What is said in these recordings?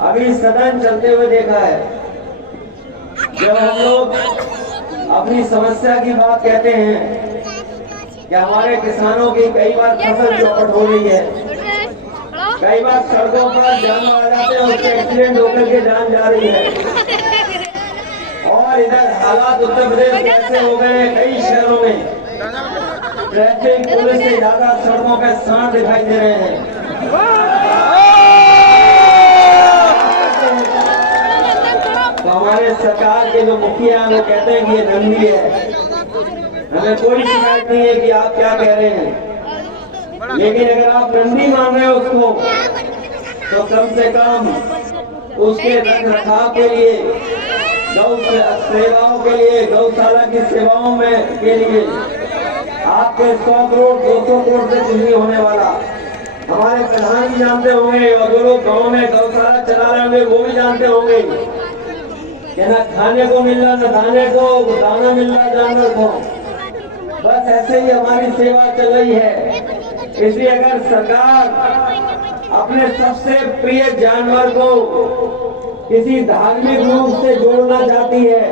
अभी सदन चलते हुए देखा है। जब हम लोग अपनी समस्या की बात कहते हैं कि हमारे किसानों की कई बार फसल चौपट हो रही है, कई बार सड़कों पर जानवर आ जाते हैं, उसके एक्सीडेंट होकर के जान जा रही है, और इधर हालात उत्तर प्रदेश कैसे हो गए हैं, कई शहरों में ट्रैफिक पुलिस से ज्यादा सड़कों पर सांड दिखाई दे रहे हैं। तो हमारे सरकार के जो मुखिया हैं वो कहते हैं कि ये नंदी है, हमें कोई शिकायत नहीं है कि आप क्या कह रहे हैं, लेकिन अगर आप नंदी मान रहे हो उसको, तो कम से कम उसके रख रखाव के लिए, गौ सेवाओं के लिए, गौशाला की सेवाओं में के लिए आपके 100 करोड़ 200 करोड़ से कुछ नहीं होने वाला। हमारे प्रधान भी जानते होंगे, और जो लोग गाँव में गौशाला चला रहे होंगे वो भी जानते होंगे कि न खाने को मिल रहा, न दाने को दाना मिल रहा जानवर को। बस ऐसे ही हमारी सेवा चल रही है। इसलिए अगर सरकार अपने सबसे प्रिय जानवर को किसी धार्मिक रूप से जोड़ना चाहती है,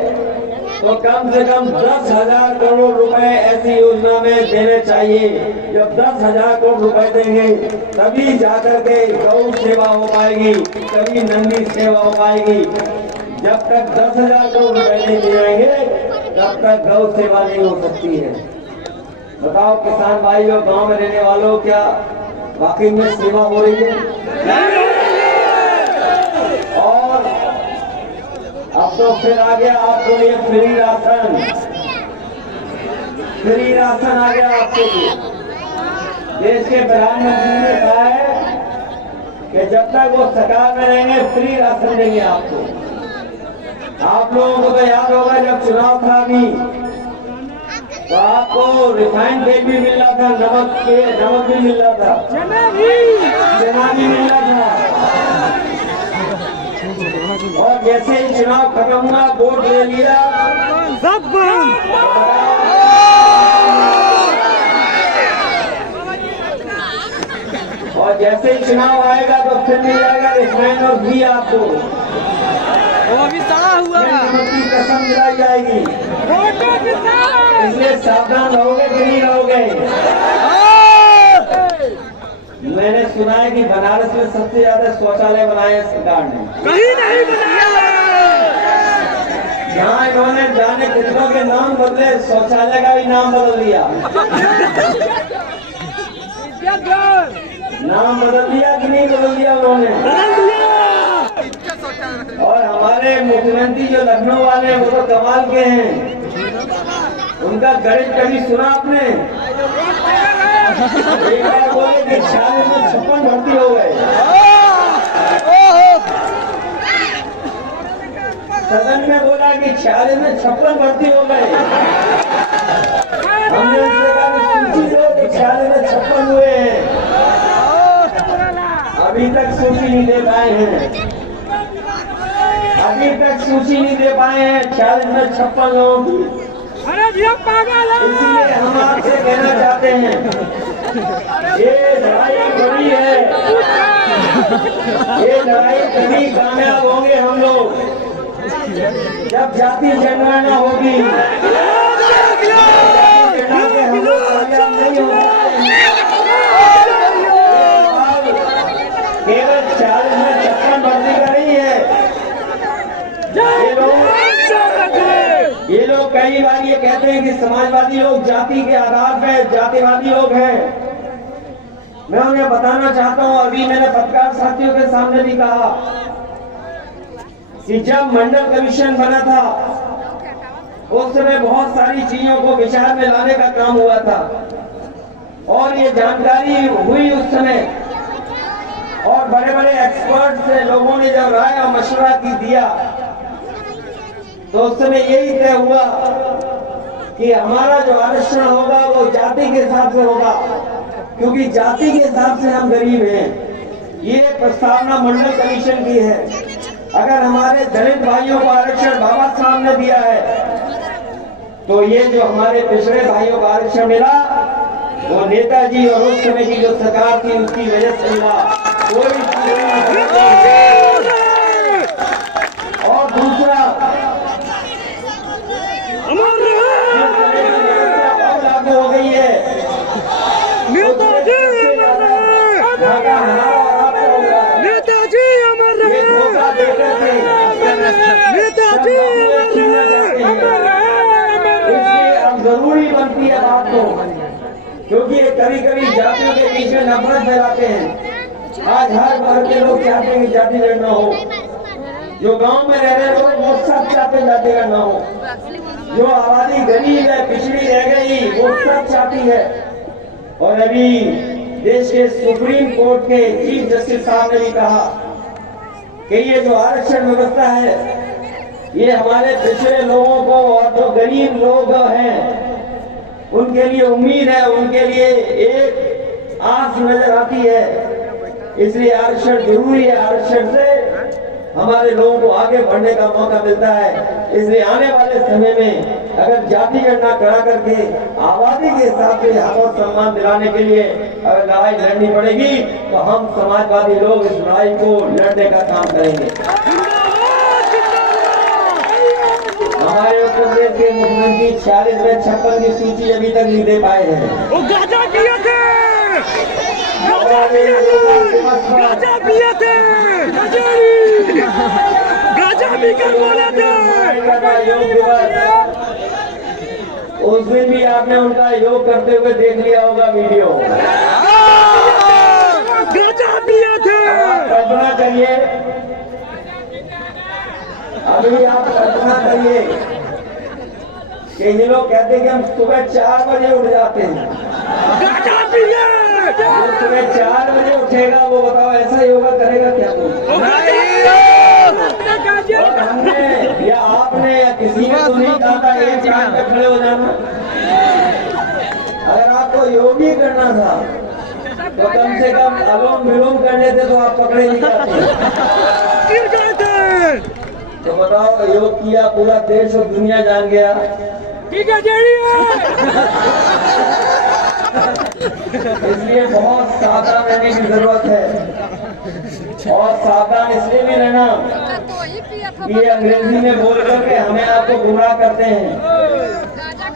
तो कम से कम 10,000 करोड़ रुपए ऐसी योजना में देने चाहिए। जब 10,000 करोड़ रुपए देंगे तभी जाकर के गौ सेवा हो पाएगी, तभी नंदी सेवा हो पाएगी। जब तक 10,000 करोड़ रुपए नहीं दिए जाएंगे तब तक गौ सेवा नहीं हो सकती है। बताओ किसान भाइयों, गांव में रहने वालों, क्या वाकई में सेवा हो रही है? और अब तो फिर आ गया आपको ये फ्री राशन, फ्री राशन आ गया आपके लिए। देश के प्रधानमंत्री ने कहा है कि जब तक वो सरकार में रहेंगे फ्री राशन देंगे आपको। आप लोगों को तो याद होगा जब चुनाव था अभी, तो आपको रिफाइंड तेल भी मिल रहा था, नमक भी मिल रहा था, चना भी मिल रहा था। और जैसे ही चुनाव खत्म हुआ, वोट ले लिया, सब और जैसे ही चुनाव आएगा तो फिर मिल जाएगा रिफाइंड और घी आपको। वो अभी सड़ा हुआ है, नमक की कसम दिलाई जाएगी। इसलिए सावधान रहोगे कि नहीं रहोगे? मैंने सुना है कि बनारस में सबसे ज्यादा शौचालय बनाए हैं सरकार ने। कहीं नहीं बनाया। यहाँ इन्होंने जाने कितनों के नाम बदले, शौचालय का भी नाम बदल दिया। नाम बदल दिया कि नहीं बदल दिया उन्होंने? और हमारे मुख्यमंत्री जो लखनऊ वाले हैं वो तो कमाल के हैं। उनका गणित कभी सुना आपने? एक बार बोले कि 46 में 56 भर्ती हो गए। सदन में बोला कि 46 में 56 भर्ती हो गए। हमने उनसे कहा कि सूची दो कि 46 में 56 हुए हैं। अभी तक सूची नहीं दे पाए हैं, अभी तक सूची नहीं दे पाए हैं 46 में 56 लोगों की। अरे भैया पागल है। इसलिए हम आपसे कहना चाहते हैं, ये लड़ाई बड़ी है, ये लड़ाई तभी कामयाब होंगे हम लोग जब जाति जनगणना होगी। हम लोग कामयाब नहीं होंगे। केवल 40 में 56 भर्ती करी है। ये लोग कई बार ये कहते हैं कि समाजवादी लोग जाति के आधार पर जातिवादी लोग हैं। मैं उन्हें बताना चाहता हूं, अभी मैंने पत्रकार साथियों के सामने भी कहा कि जब मंडल कमीशन बना था उस समय बहुत सारी चीजों को विचार में लाने का काम हुआ था, और ये जानकारी हुई उस समय, और बड़े बड़े एक्सपर्ट से लोगों ने जब राय और मशवरा की दिया तो उस समय यही तय हुआ कि हमारा जो आरक्षण होगा वो जाति के हिसाब से होगा, क्योंकि जाति के हिसाब से हम गरीब हैं। ये प्रस्तावना मंडल कमीशन की है। अगर हमारे दलित भाइयों को आरक्षण बाबा साहब ने दिया है, तो ये जो हमारे पिछड़े भाइयों को आरक्षण मिला वो नेताजी और उस समय की जो सरकार थी उसकी वजह से मिला। कोई बात को, क्योंकि ये कभी कभी जातियों के बीच में नफरत फैलाते हैं। आज हर वर्ग के लोग चाहते हैं कि जाति लड़ना हो। जो गांव में रह रहे लोग वो सब चाहते जाति लड़ना हो। जो आबादी गरीब है, पिछड़ी रह गई, वो सब चाहती है। और अभी देश के सुप्रीम कोर्ट के चीफ जस्टिस साहब ने भी कहा कि ये जो आरक्षण व्यवस्था है, ये हमारे पिछड़े लोगों को और जो गरीब लोग हैं उनके लिए उम्मीद है, उनके लिए एक आस नजर आती है। इसलिए आरक्षण जरूरी है। आरक्षण से हमारे लोगों को आगे बढ़ने का मौका मिलता है। इसलिए आने वाले समय में अगर जाति गणना करा करके आबादी के हिसाब से हक और सम्मान दिलाने के लिए अगर लड़ाई लड़नी पड़ेगी तो हम समाजवादी लोग इस लड़ाई को लड़ने का काम करेंगे। हमारे उत्तर प्रदेश के मुख्यमंत्री 46 में 56 की सूची अभी तक नहीं दे पाए हैं। गाजा पिए थे, गाजा पिए थे, गाजा पी कर बोले थे। योग दिवस, उस दिन भी आपने उनका योग करते हुए देख लिया होगा वीडियो। गाजा पिए थे। कल्पना करिए, अभी आप कल्पना करिए कि ये लोग कहते हैं कि हम सुबह 4 बजे उठ जाते हैं। गाजा पिए। जो सुबह 4 बजे उठेगा वो बताओ ऐसा योगा करेगा क्या तुम? और हमने या आपने या किसी ने तो नहीं कहा था एक टाइम पे खड़े हो जाना। अगर आपको योग ही करना था तो कम से कम अनुलोम विलोम करने से तो आप पकड़े नहीं जाते। तो बताओ, योग किया, पूरा देश और दुनिया जान गया। ठीक है, इसलिए बहुत सावधान रहने की जरूरत है। और सावधान इसलिए भी रहना कि ये अंग्रेजी में बोल करके हमें आपको गुमराह करते हैं।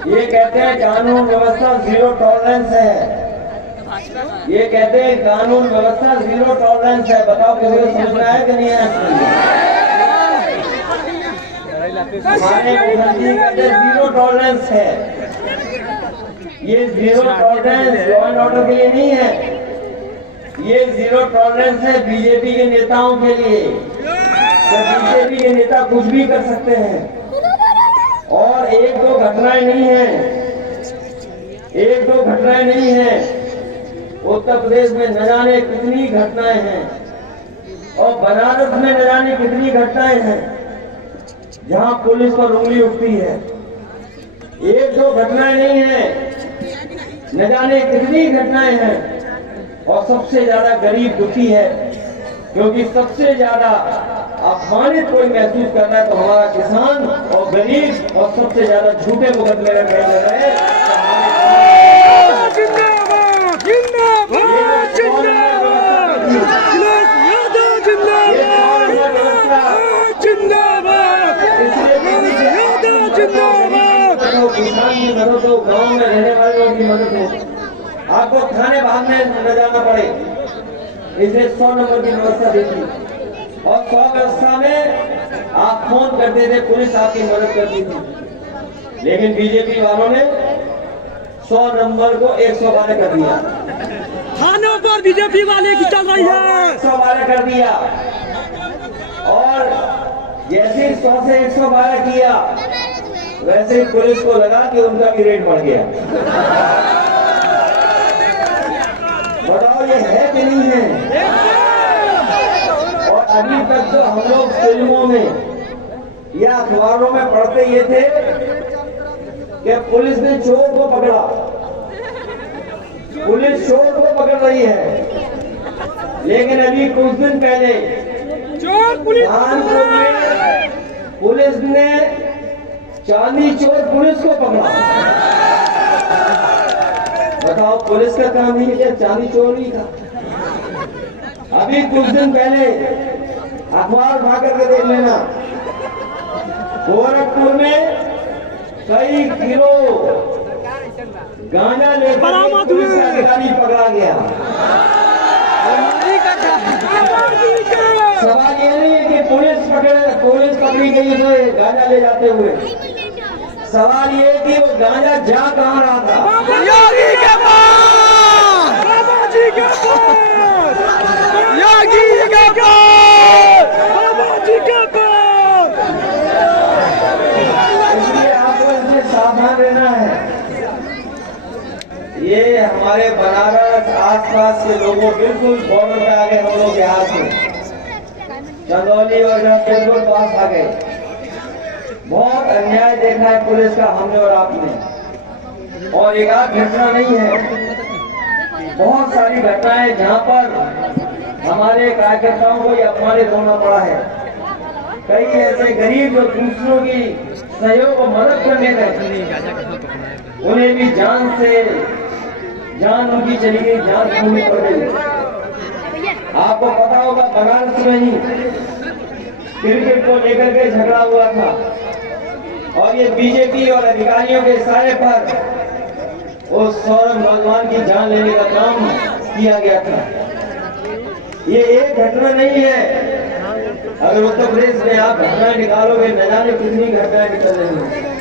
ये कहते हैं कानून व्यवस्था जीरो टॉलरेंस है। ये कहते हैं कानून व्यवस्था जीरो टॉलरेंस है। बताओ किसी को समझ में आया कि नहीं आया? हमारे मुख्यमंत्री कहते जीरो टॉलरेंस है। ये zero tolerance law and order के लिए नहीं है, ये जीरो टॉलरेंस है बीजेपी के नेताओं के लिए। तो बीजेपी के नेता कुछ भी कर सकते हैं। और एक दो घटनाएं नहीं है, एक दो घटनाएं नहीं है। उत्तर प्रदेश में न जाने कितनी घटनाएं हैं और बनारस में न जाने कितनी घटनाएं हैं जहां पुलिस पर उंगली उठती है। एक दो घटनाएं नहीं है, न जाने कितनी घटनाएं हैं। और सबसे ज्यादा गरीब दुखी है, क्योंकि सबसे ज्यादा अपमानित कोई महसूस कर रहा है तो हमारा किसान और गरीब, और सबसे ज्यादा झूठे मुकदमे में फैल रहे हैं। किसान की मदद हो, गाँव में रहने वाले लोगों की मदद हो, आपको खाने भागने न जाना पड़े, इसलिए 100 नंबर की व्यवस्था देखी। और 100 व्यवस्था में आप फोन करते थे, पुलिस आपकी मदद करती थी। लेकिन बीजेपी वालों ने 100 नंबर को 112 कर दिया। थानों पर बीजेपी वाले की चल रही है, 112 कर दिया। और जैसे 100 से 112 किया, वैसे ही पुलिस को लगा कि उनका भी रेट बढ़ गया। बताओ ये है कि नहीं है? और अभी तक तो हम लोग फिल्मों में या अखबारों में पढ़ते ये थे कि पुलिस ने चोर को पकड़ा, पुलिस चोर को पकड़ रही है। लेकिन अभी कुछ दिन पहले कानपुर में पुलिस ने चांदी चोर पुलिस को पकड़ा। बताओ, पुलिस का काम ही क्या चांदी चोर ही था? अभी कुछ दिन पहले अखबार उठा करके देख लेना, गोरखपुर में कई किलो गांजा लेकर पुलिस अधिकारी पकड़ा गया। सवाल ये नहीं है कि पुलिस पकड़ी गई उसे गांजा ले जाते हुए। सवाल ये कि वो गांजा जा कहाँ रहा था? योगी के पास, बाबा जी के पास, योगी के पास, बाबा जी के पास। इसलिए आपको इससे सावधान रहना है। ये हमारे बनारस आसपास के लोगों बिल्कुल बॉर्डर पे आ गए हम लोग के हाथ में, चंदौली और बिल्कुल पास आ गए। बहुत अन्याय देखा है पुलिस का हमने और आपने, और एक आध घटना नहीं है, बहुत सारी घटनाएं जहां पर हमारे कार्यकर्ताओं को ये अपमानित होना पड़ा है। कई ऐसे गरीब जो दूसरों की सहयोग और मदद करने गए, उन्हें भी जान उनकी चली गई, जान खोनी पड़ गई। आपको पता होगा बनारस में ही क्रिकेट को लेकर के झगड़ा हुआ था और ये बीजेपी और अधिकारियों के इशारे पर उस सौरभ नौजवान की जान लेने का काम किया गया था। ये एक घटना नहीं है, अगर उत्तर प्रदेश में आप घटना निकालोगे न जाने कितनी घटनाएं निकल रही हैं।